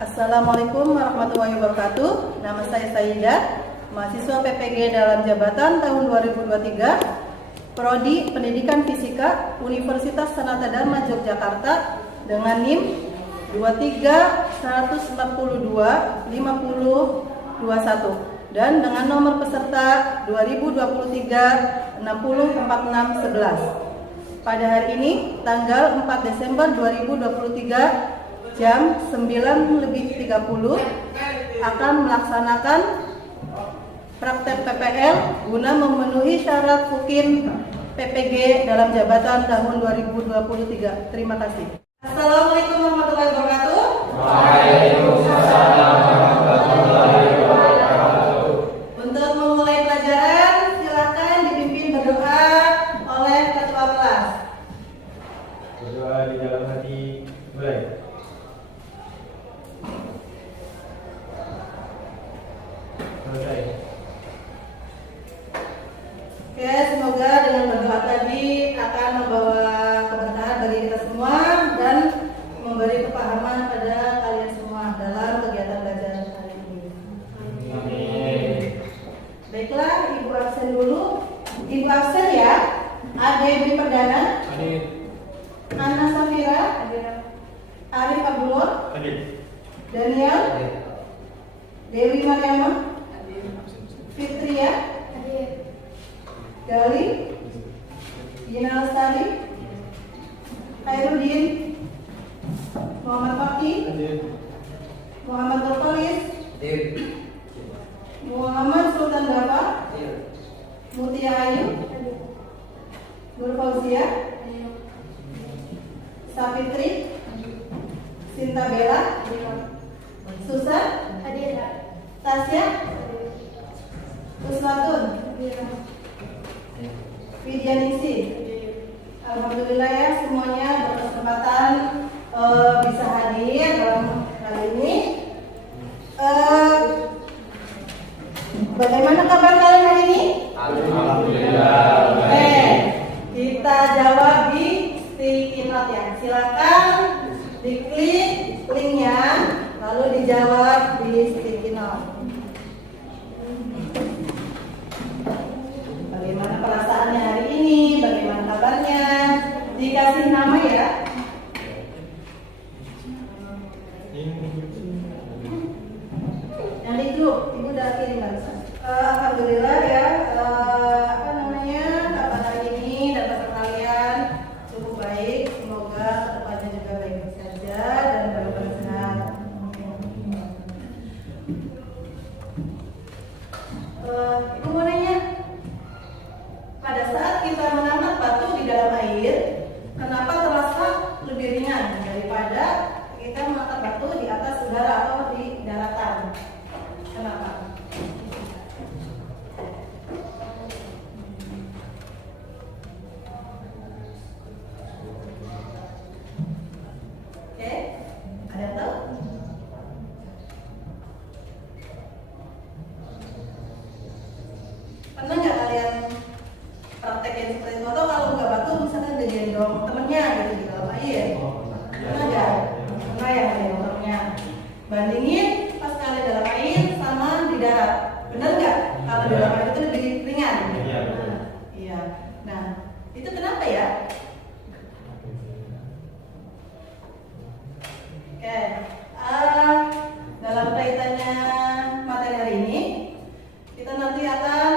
Assalamualaikum warahmatullahi wabarakatuh. Nama saya Saidah, mahasiswa PPG dalam jabatan tahun 2023, Prodi Pendidikan Fisika, Universitas Sanata Dharma Yogyakarta dengan NIM 23-142-5021 dan dengan nomor peserta 2023-604611. Pada hari ini, tanggal 4 Desember 2023, jam 9.30 akan melaksanakan praktek PPL guna memenuhi syarat UKIN PPG dalam jabatan tahun 2023. Terima kasih. Assalamualaikum warahmatullahi wabarakatuh. Waalaikumsalam warahmatullahi wabarakatuh. Untuk memulai pelajaran, silakan dipimpin berdoa oleh ketua kelas. Berdoa di dalam hati, mulai. Selesai. Oke, semoga dengan berdoa tadi akan membawa keberkahan bagi kita semua dan memberi kepahaman pada kalian semua dalam kegiatan belajar hari ini. Amin. Baiklah, Ibu absen dulu. Ibu absen ya. Ade Dwi Perdana, Hadir. Ana Safira, Arif Abdullah, Hadir. Daniel, Dewi Mariama, Fitria, Gali, Gina Lestari, Khairuddin, Muhammad Fakih, Hadir. Muhammad Nurkolis, Hadir. Muhammad Sultan Bapak, Hadir. Mutia Ayu, Nur Fauzia, Sapitri, Sinta Bella, Susan, Tasya, Uswatun, Widyaningsi. Alhamdulillah ya, semuanya berkesempatan bisa hadir dalam kali ini. Bagaimana kabar kalian hari ini? Alhamdulillah. Oke, kita jawab di sticky note ya. Silakan diklik linknya, lalu dijawab di sticky note. Bagaimana perasaannya hari ini? Bagaimana kabarnya? Dikasih nama ya. Yang di grup, Ibu udah kirim barusan. Alhamdulillah ya, kabar hari ini dapat kalian cukup baik. Semoga kedepannya juga baik saja dan benar-benar sehat. Ibu mau nanya, pada saat kita mengangkat batu di dalam air, kenapa terasa lebih ringan daripada kita mengangkat batu di atas udara atau di daratan? Kenapa? Oke, ada yang tahu? Pernah nggak kalian praktekin seperti itu? Atau kalau nggak batu, misalkan digendong temennya gitu di dalam air? Pernah nggak? Pernah ya gendong temennya? Bandingin pas kalian dalam air sama di darat. Benar nggak? Kalau di dalam air itu lebih ringan. Iya. Iya. Nah, itu kenapa ya? Oke, dalam kaitannya materi hari ini, kita nanti akan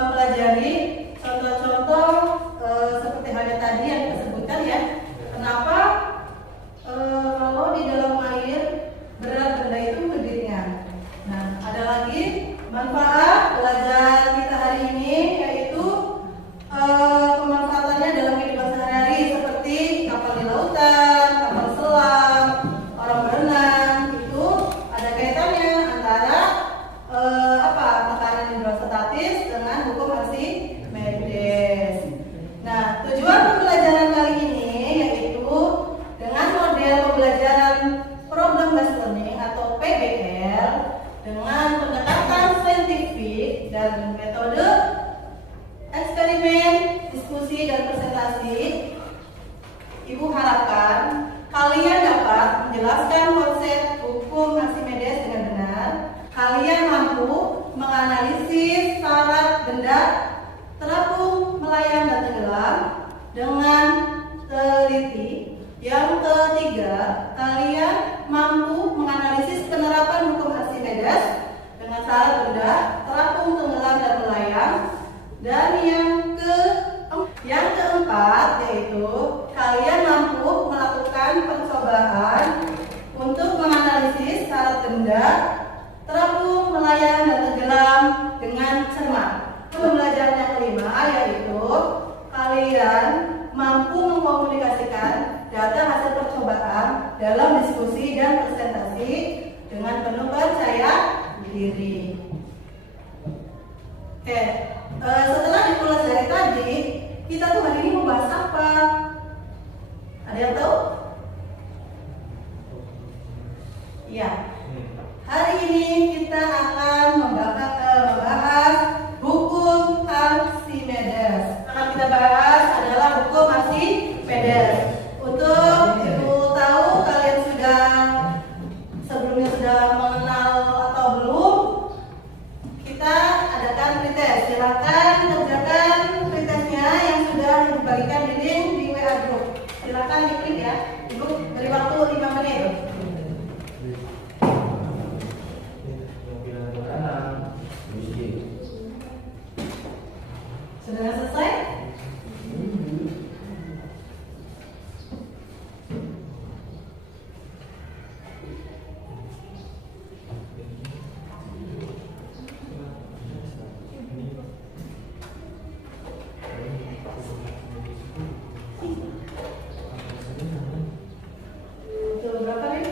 mempelajari contoh-contoh seperti halnya tadi yang kita sebutkan ya. Kenapa kalau di dalam air berat benda itu lebih ringan? Nah, ada lagi manfaat belajar kita hari ini, yaitu pemanfaatannya dalam kehidupan sehari-hari seperti kapal di lautan, kapal selam, orang berenang. Itu ada kaitannya antara tekanan hidrostatis dengan hukum Archimedes. Nah, tujuan pembelajaran kali ini yaitu dengan model pembelajaran problem based learning atau PBL dengan pendekatan saintifik dan metode eksperimen, diskusi dan presentasi. Ibu harap benda terapung, melayang, dan tenggelam dengan teliti. Yang ketiga, kalian mampu menganalisis penerapan hukum Archimedes dengan syarat benda terapung, tenggelam, dan melayang. Dan yang keempat yaitu kalian mampu melakukan percobaan untuk menganalisis syarat benda terapung, melayang, dan tenggelam dengan cermat. Pembelajaran yang kelima yaitu kalian mampu mengkomunikasikan data hasil percobaan dalam diskusi dan presentasi dengan penuh percaya diri. Oke, setelah diulas dari tadi, kita tuh hari ini mau bahas apa? Ada yang tahu? Ya, hari ini kita akan membahas hukum Archimedes. Akan kita bahas adalah hukum Archimedes. Untuk ibu tahu kalian sebelumnya sudah mengenal atau belum? Kita adakan pretest. Silakan kerjakan pretestnya yang sudah dibagikan di link di WA group. Silakan diklik ya. Ibu beri waktu 5 menit. Sudah selesai? Berapa nih?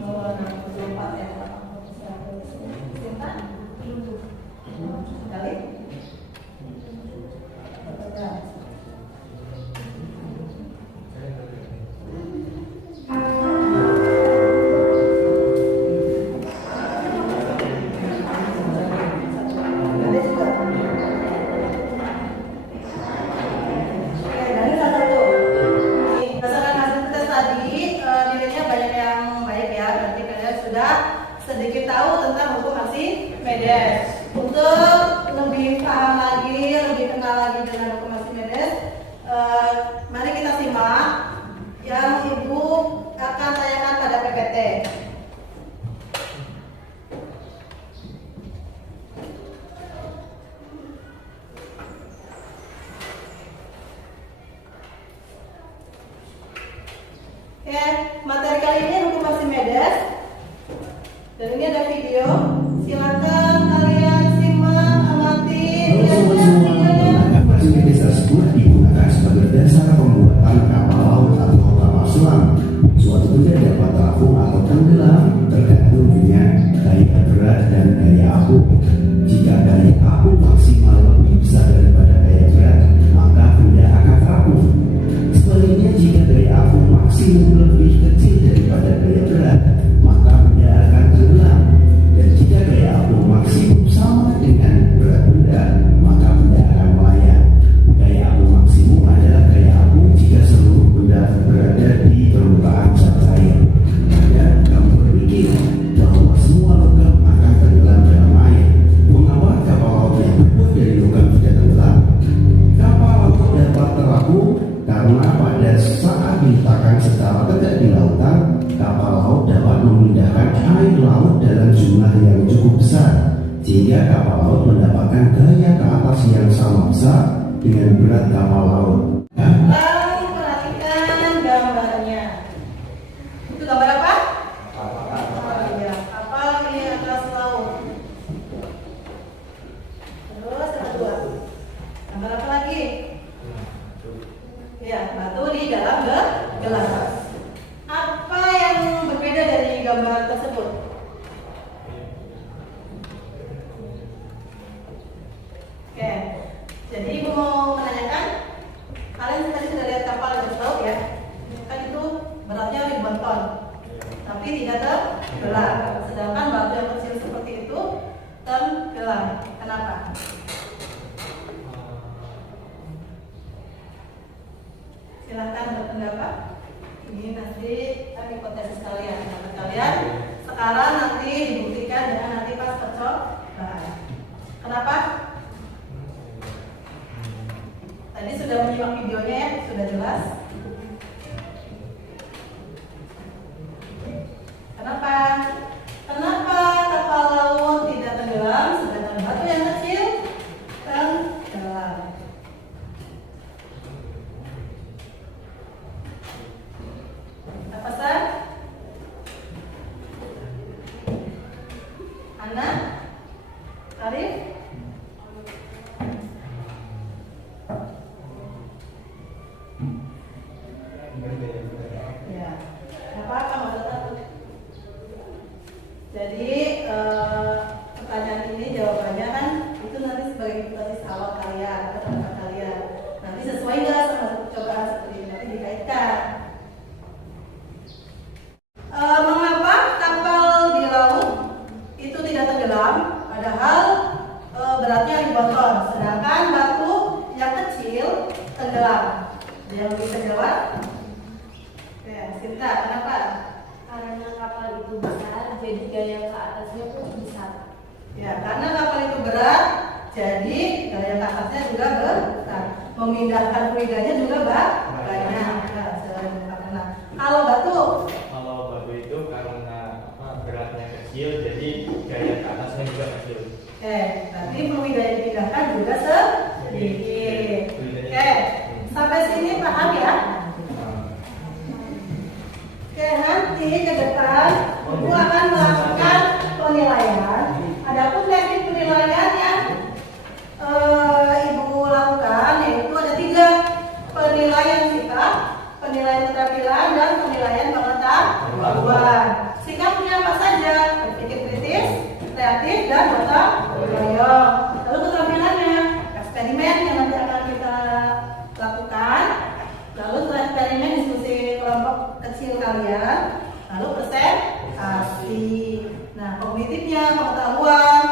Oh, 64 ya. Kali? Sedikit tahu tentang hukum Archimedes. Untuk lebih paham lagi, lebih kenal lagi dengan hukum Archimedes, mari kita simak yang ibu akan tanyakan pada PPT. Oke, materi kali ini hukum Archimedes. Dan ini ada video, silakan kalian simak, amati. Archimedes tersebut digunakan sebagai dasar pembuatan kapal laut atau kapal selam. Suatu benda dapat terapung atau tenggelam tergantung dengan daya berat dan daya apung. Jika daya apung maksimal lebih besar daripada daya berat, maka benda akan terapung. Sebaliknya, jika daya apung maksimum lebih kecil daripada daya berat, maka benda akan tenggelam. Dan jika daya apung maksimum sama dengan berat benda, maka benda akan melayang. Daya apung maksimum adalah daya apung jika seluruh benda berada di permukaan zat air. Dan kamu berpikir bahwa semua logam akan tenggelam dalam air. Mengapa kapal laut yang terbuat dari logam tidak tenggelam? Kapal laut dapat terapung karena pada saat diletakkan secara tegak di lautan, kapal laut dapat memindahkan air laut dalam jumlah yang cukup besar, sehingga kapal laut mendapatkan gaya ke atas yang sama besar dengan berat kapal laut. Lalu perhatikan gambarnya. Itu gambar apa? Oh iya, kapal di atas laut. Terus yang kedua, gambar apa lagi? Ya, batu di dalam gelas. Apa yang berbeda dari gambar tersebut? Oke, jadi ibu mau menanyakan, kalian tadi sudah lihat kapal di atas laut ya? Kan itu beratnya ribuan ton, tapi tidak tenggelam. Sedangkan batu yang kecil seperti itu tenggelam. Kenapa? Silahkan berpendapat. Ini nanti hipotesis kalian. Kalian sekarang nanti dibuktikan jangan nanti pas percobaan. Kenapa? Tadi sudah menyimak videonya ya, sudah jelas. Kenapa? Kenapa kapal laut tidak tenggelam sedangkan batu yang kecil tenggelam? Apa San? Ana? Arif? Ya, apa maksud aku? Jadi pertanyaan ini jawabannya kan itu nanti sebagai hipotesis awal kalian atau pendapat kalian. Nanti sesuai nggak sama percobaan seperti ini nanti dikaitkan. Mengapa kapal di laut itu tidak tenggelam? Padahal beratnya ribuan ton, sedangkan batu yang kecil tenggelam. Ada yang bisa jawab? Ya, Sinta, kenapa? Karena kapal itu besar, jadi gaya ke atasnya pun besar. Ya, karena kapal itu berat, jadi gaya ke atasnya juga besar. Memindahkan fluidanya juga banyak. Nah, kalau batu, Kalau batu itu karena beratnya kecil, jadi gaya ke atasnya juga kecil. tapi fluid yang dipindahkan juga sedikit. Oke, sampai sini paham ya? Oke, nanti ke depan Ibu akan melakukan penilaian. Adapun teknik penilaian yang Ibu lakukan yaitu ada 3: penilaian sikap, penilaian keterampilan, dan penilaian pengetahuan. Sikapnya apa saja? Berpikir kritis, kreatif, dan gotong royong. Lalu keterampilannya eksperimen yang nanti akan kita lakukan. Lalu setelah eksperimen diskusi kelompok kecil kalian, lalu presentasi. Nah, kognitifnya pengetahuan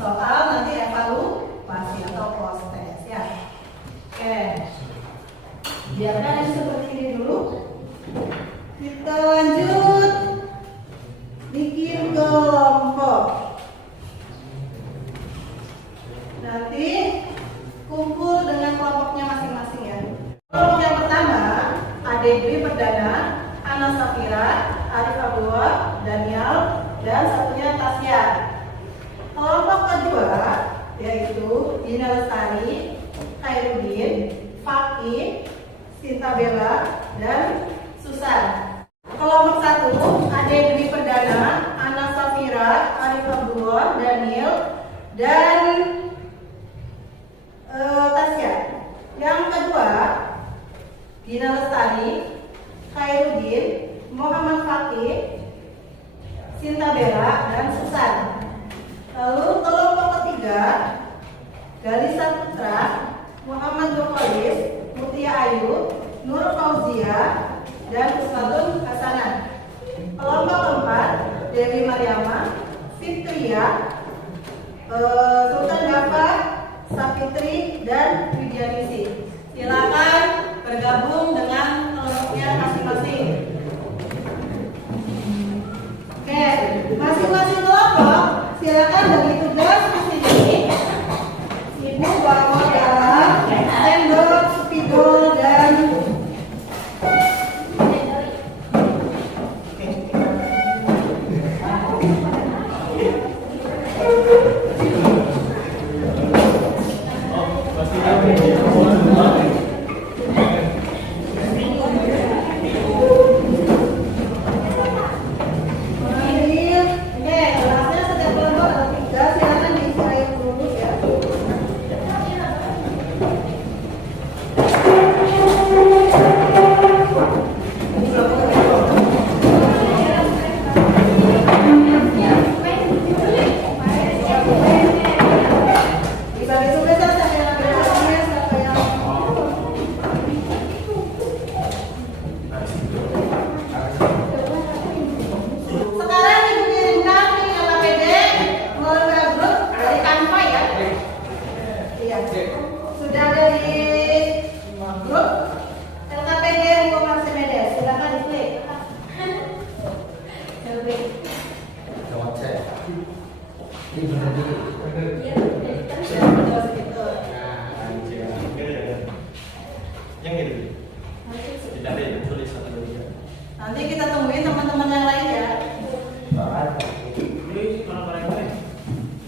soal nanti evaluasi atau post test ya. Oke, biarkan ini seperti ini dulu. Kita lanjut bikin kelompok. Nanti kumpul dengan kelompoknya masing-masing ya. Kelompok yang pertama, Dwi Perdana, Ana Safira, Arif Abdullah, Daniel, dan satunya Tasya. Kelompok kedua yaitu Dina Lestari, Khairuddin, Fakih, Sinta Bella, dan Susan. Kelompok satu, Dwi Perdana, Ana Safira, Arif Abdullah, Daniel, dan Tasya. Yang kedua, Dina Lestari, Khairuddin, Muhammad Fakih, Sinta Bella, dan Susan. Lalu kelompok ketiga, Galisa Putra, Muhammad Nurholis, Mutia Ayu, Nur Fauzia, dan Usmatun Hasanah. Kelompok keempat, Dewi Mariama, Fitria, Sultan Dafa, Sapitri, dan Widianisi. Silakan bergabung dengan kelompoknya masing-masing. Oke, masing-masing kelompok silakan bagi tugas di sini. Ibu bawa dalam sendok, spidol, dan kelasnya setiap kelompok ada 3. Iya, Jelas gitu. Yang gitu. Tidak ada tulis satu dua tiga. Nanti kita tungguin teman-teman yang lain ya. Ini mana yang lain?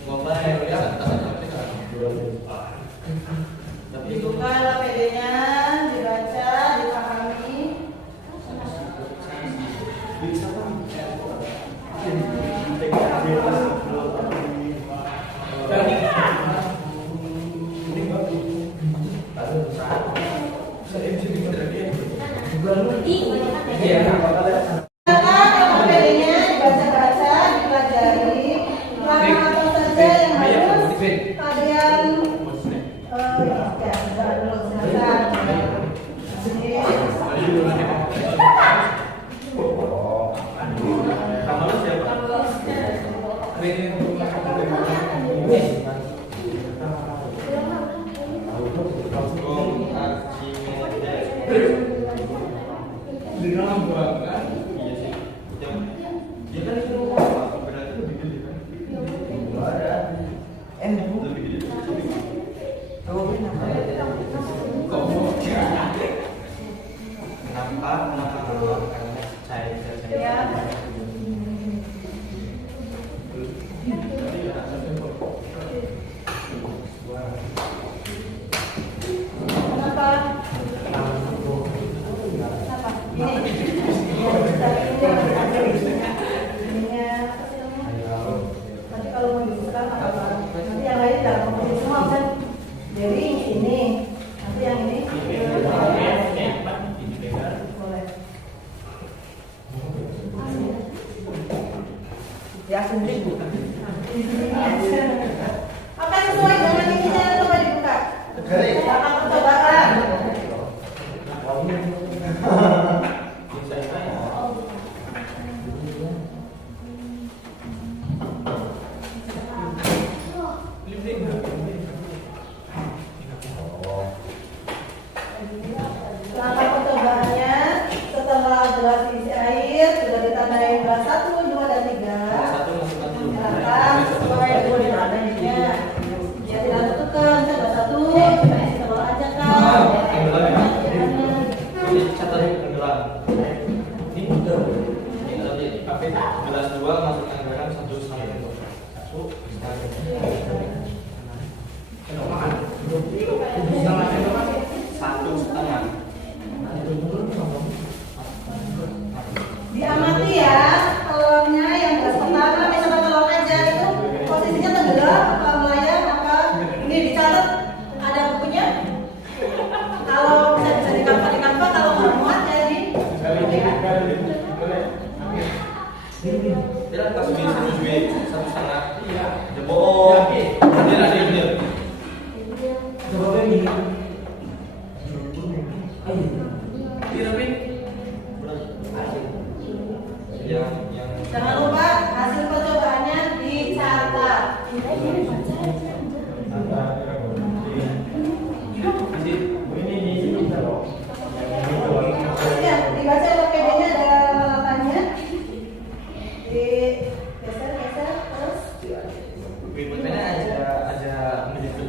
Ngomong yang biasa tapi Dibuka PD-nya, dibaca, dipahami. bisa Silakan PD-nya dibaca-baca, dipelajari. Pelanggan apa saja yang harus kalian ya, sudah dulu silakan. Kamu siapa? Kenapa? Kenapa? Ininya nanti kalau mau dibuka nggak apa-apa. Nanti yang lain nggak mau di semua kan? Jadi ini, nanti yang ini boleh. Ya sendiri bukan. Apa sesuai dengan ininya coba dibuka? Akan percobaan. Langkah percobaannya setelah gelas isi air sudah ditandai gelas 1, 2, dan 3. Silakan sesuai dengan adanya. Ya tidak tentukan, coba 1, coba isi telur aja kan. Gelas 2 masukkan garam 1 sampai 1,5. Diamati ya telurnya yang gelas pertama misalnya telur aja itu posisinya tenggelam apa melayang apa ini dicatat ada bukunya. Kalau bisa di kantor kalau nggak muat jadi Tidak pas duit 1,5. Jebol. Ada bener. Yang jangan lupa hasil percobaannya dicatat. Ya, dibaca PD-nya ada latanya. Geser terus. Pimpinan ada menjadi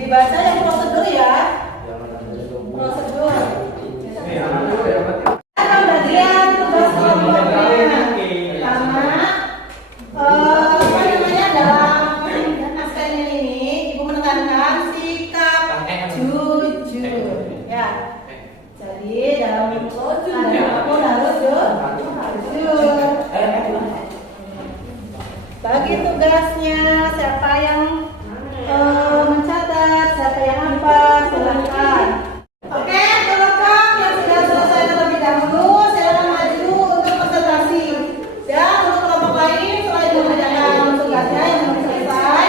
Dibaca yang prosedur ya. Prosedur. Pembagian tugas kelompoknya. Pertama, apa namanya dalam naskahnya ini ibu menekankan sikap jujur. Ya. Jadi dalam apapun harus jujur. Bagi tugasnya siapa yang mencatat, siapa yang hafal, silakan. Oke, kelompok yang sudah selesai terlebih dahulu, silakan maju untuk presentasi. Dan untuk kelompok lain, selain mengerjakan tugasnya yang belum selesai,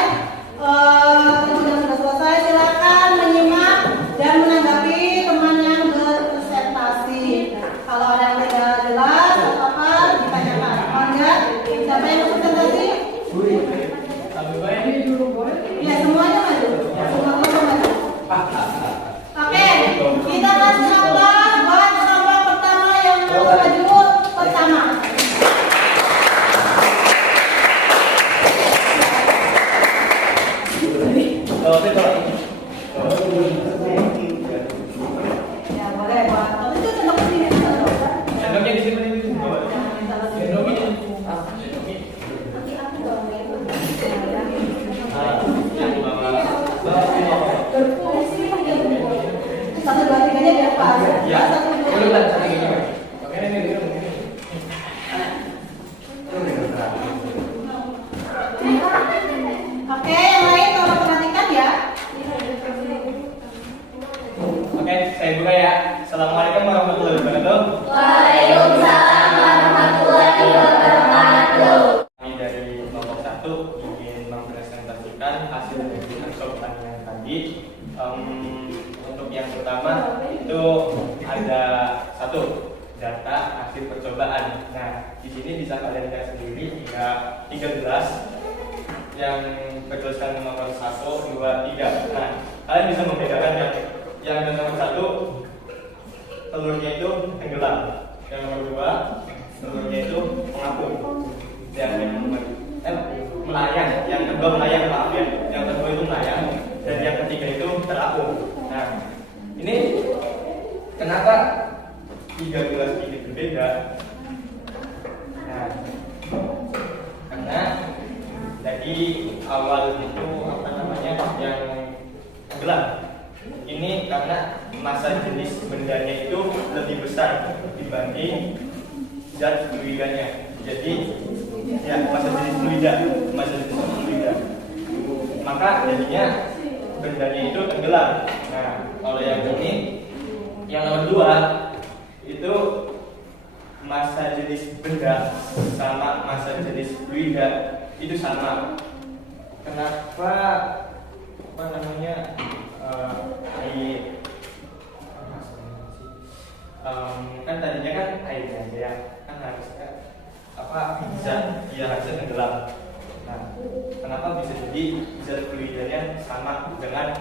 sudah selesai, silakan menyimak dan menanggapi teman yang berpresentasi. Kalau ada yang tidak jelas atau apa, ditanyakan. Siapa yang berpresentasi? Lebih baik bagiannya biar pas. Ya, Satu, dua. ini udah satu gini. Oke, ini. Oke, yang lain tolong perhatikan ya. Oke, saya buka ya. Assalamualaikum warahmatullahi wabarakatuh. Waalaikumsalam warahmatullahi wabarakatuh. Kami dari kelompok 1 ingin mempresentasikan hasil dari workshop yang tadi. Untuk yang pertama itu ada satu data hasil percobaan. Nah, di sini bisa kalian lihat sendiri hingga 13 yang bertuliskan nomor 1, 2, 3. Nah, kalian bisa membedakan yang nomor 1 telurnya itu tenggelam, yang nomor 2 telurnya itu mengapung, yang nomor melayang, yang kedua melayang, maaf ya, yang kedua itu melayang, dan yang ketiga itu terapung. Nah, ini kenapa 13 ini berbeda? Nah, karena dari awal itu yang tenggelam. Ini karena massa jenis bendanya itu lebih besar dibanding zat fluidanya. Jadi ya massa jenis fluida. Maka jadinya bendanya itu tenggelam. Nah, kalau yang ini, yang nomor 2 itu massa jenis benda sama massa jenis fluida itu sama. Kenapa kan tadinya kan airnya ya kan harusnya harusnya tenggelam. Nah, kenapa bisa jadi zat fluidanya sama dengan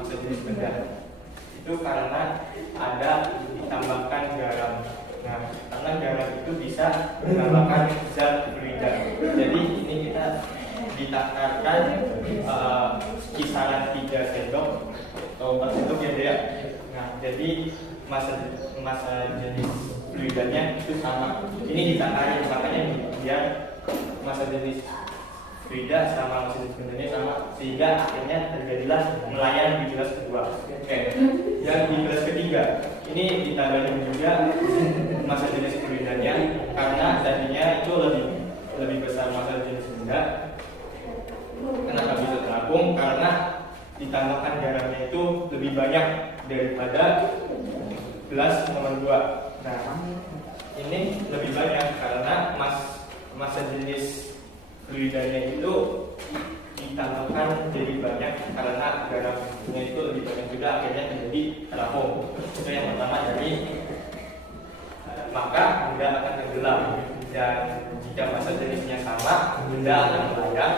massa jenis benda? Itu karena ada ditambahkan garam. Nah, karena garam itu bisa menambahkan zat fluida. Jadi ini kita ditakarkan kisaran 3 sendok atau 4 sendok ya dia. Nah, jadi massa jenis fluidanya itu sama. Ini ditakarin, makanya biar massa jenis fluida sama massa jenis bendanya sama, sehingga akhirnya terjadilah melayang di gelas kedua. Oke. Yang di gelas ketiga ini ditambahin juga massa jenis fluidanya karena tadinya itu lebih besar massa jenis benda. Kenapa bisa terapung? Karena ditambahkan garamnya itu lebih banyak daripada gelas nomor 2. Nah, ini lebih banyak karena massa jenis fluidanya itu ditambahkan jadi banyak karena garamnya itu lebih banyak juga, akhirnya terjadi terapung. Itu yang pertama dari maka benda akan tenggelam, dan jika massa jenisnya sama benda akan melayang,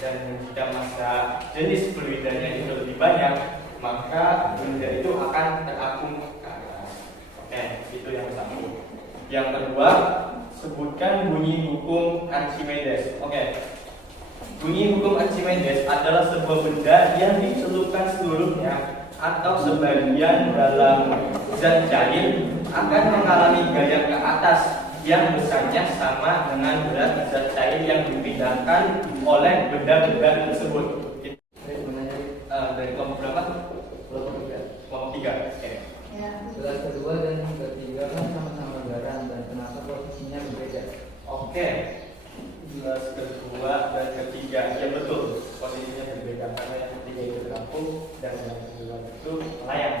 dan jika massa jenis fluidanya itu lebih banyak maka benda itu akan terapung ke atas. Oke, itu yang satu. Yang kedua, sebutkan bunyi hukum Archimedes. Oke. Bunyi hukum Archimedes adalah sebuah benda yang dicelupkan seluruhnya atau sebagian dalam zat cair akan mengalami gaya ke atas yang besarnya sama dengan berat zat cair yang dipindahkan oleh benda-benda tersebut. Dari kelompok berapa? Kelompok 3. Oke. Ya. Gelas kedua dan ketiga kan sama-sama garam, dan kenapa posisinya berbeda? Oke. Gelas kedua dan ketiga, ya betul, posisinya berbeda karena yang ketiga itu terapung dan yang kedua itu melayang.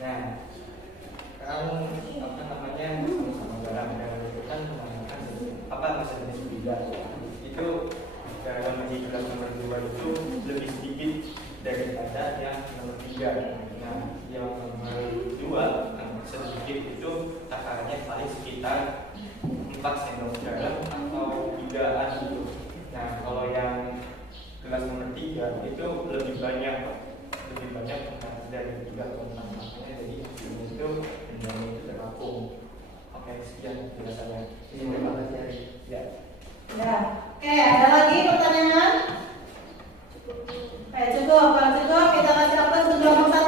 Nah, kalau sama-sama garam, dan itu kan menggunakan massa jenis fluida. Itu garam di gelas nomor 2 itu lebih sedikit daripada yang nomor 3. Nah, yang nomor 2 sedikit itu takarannya paling sekitar 4 sendok garam atau 3-an gitu. Nah, kalau yang gelas nomor 3 itu lebih banyak dari 3 atau 4. Makanya jadi hasilnya itu bendanya itu terapung. Oke, sekian penjelasannya. Terima kasih. Ya. Ya. Oke, ada lagi pertanyaan? Cukup. Kalau cukup, kita kasih waktu untuk kelompok 1.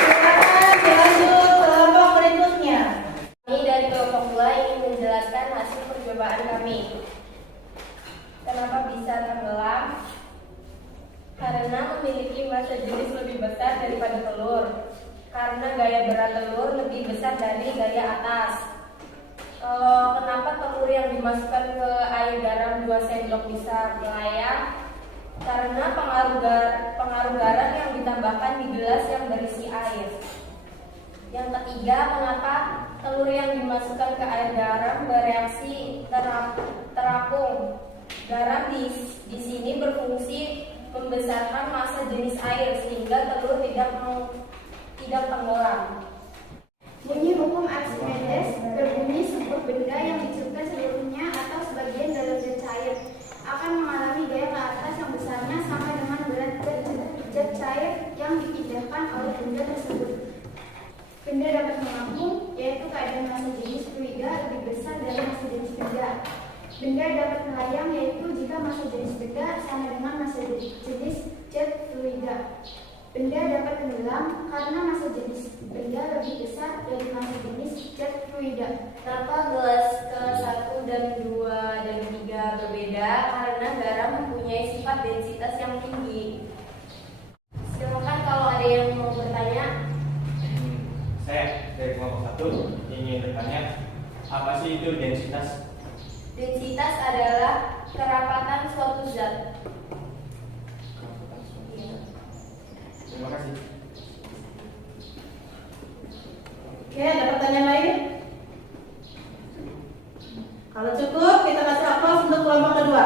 Silakan dilanjut ke kelompok berikutnya. Kami dari kelompok 2 ingin menjelaskan hasil percobaan kami. Kenapa bisa tenggelam? Karena jenis lebih besar daripada telur karena gaya berat telur lebih besar dari gaya atas. Kenapa telur yang dimasukkan ke air garam 2 sendok bisa melayang? Karena pengaruh garam yang ditambahkan di gelas yang berisi air. Yang ketiga, mengapa telur yang dimasukkan ke air garam bereaksi terapung? Garam di sini berfungsi membesarkan massa jenis air sehingga telur tidak tenggelam. Bunyi hukum Archimedes berbunyi sebuah benda yang dicelupkan seluruhnya atau sebagian dalam zat cair akan mengalami gaya ke atas yang besarnya sama dengan berat zat cair yang dipindahkan oleh benda tersebut. Benda dapat mengapung, yaitu keadaan massa jenis fluida lebih besar dari massa jenis benda. Benda dapat melayang, yaitu jika massa jenis benda sama dengan massa jenis zat fluida. Benda dapat tenggelam karena massa jenis benda lebih besar dari massa jenis zat fluida. Kenapa gelas ke-1 dan 2 dan 3 berbeda? Karena garam mempunyai sifat densitas yang tinggi. Silakan kalau ada yang mau bertanya. Saya dari kelompok 1 ingin bertanya, apa sih itu densitas? Densitas adalah kerapatan suatu zat. Terima kasih. Oke, ada pertanyaan lain? Kalau cukup, kita kasih aplaus untuk kelompok kedua.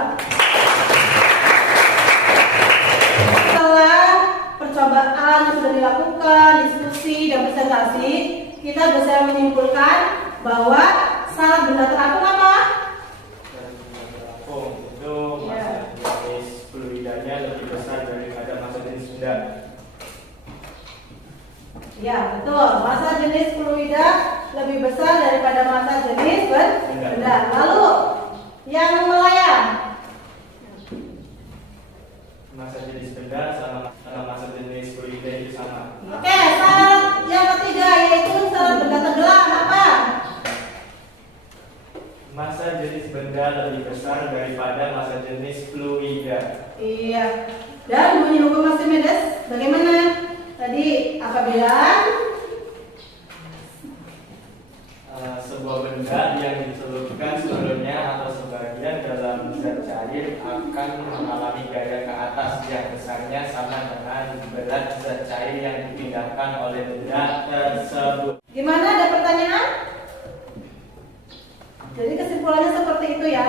Setelah percobaan yang sudah dilakukan, diskusi dan presentasi, kita bisa menyimpulkan bahwa syarat benda terapung apa? Terapung itu massa jenis fluidanya lebih besar daripada massa jenis benda. Ya, betul. Massa jenis fluida lebih besar daripada massa jenis benda. Lalu yang melayang, Massa jenis benda sama massa jenis fluida itu sama. oke, syarat yang ketiga yaitu syarat benda tenggelam apa? Massa jenis benda lebih besar daripada massa jenis fluida. Iya. Dan bunyi hukum Archimedes bagaimana? Tadi apabila sebuah benda yang dicelupkan seluruhnya atau sebagian dalam zat cair akan mengalami gaya ke atas yang besarnya sama dengan berat zat cair yang dipindahkan oleh benda tersebut. gimana, ada pertanyaan? Jadi kesimpulannya seperti itu ya.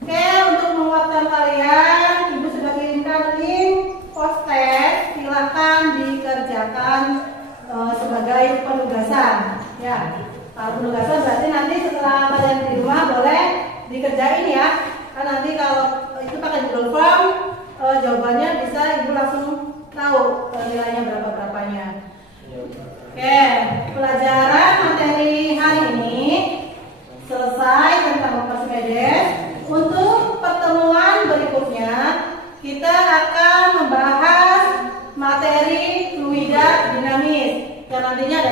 Oke, untuk menguatkan kalian, Ibu sudah kirimkan link post-test, silakan dikerjakan sebagai penugasan. Ya, kalau penugasan berarti nanti setelah kalian di rumah boleh dikerjain ya. Kan nanti kalau itu pakai Google Form, jawabannya bisa Ibu langsung tahu nilainya berapa-berapanya. Oke, pelajaran materi hari ini selesai tentang Archimedes. Untuk pertemuan berikutnya kita akan membahas materi fluida dinamis yang nantinya ada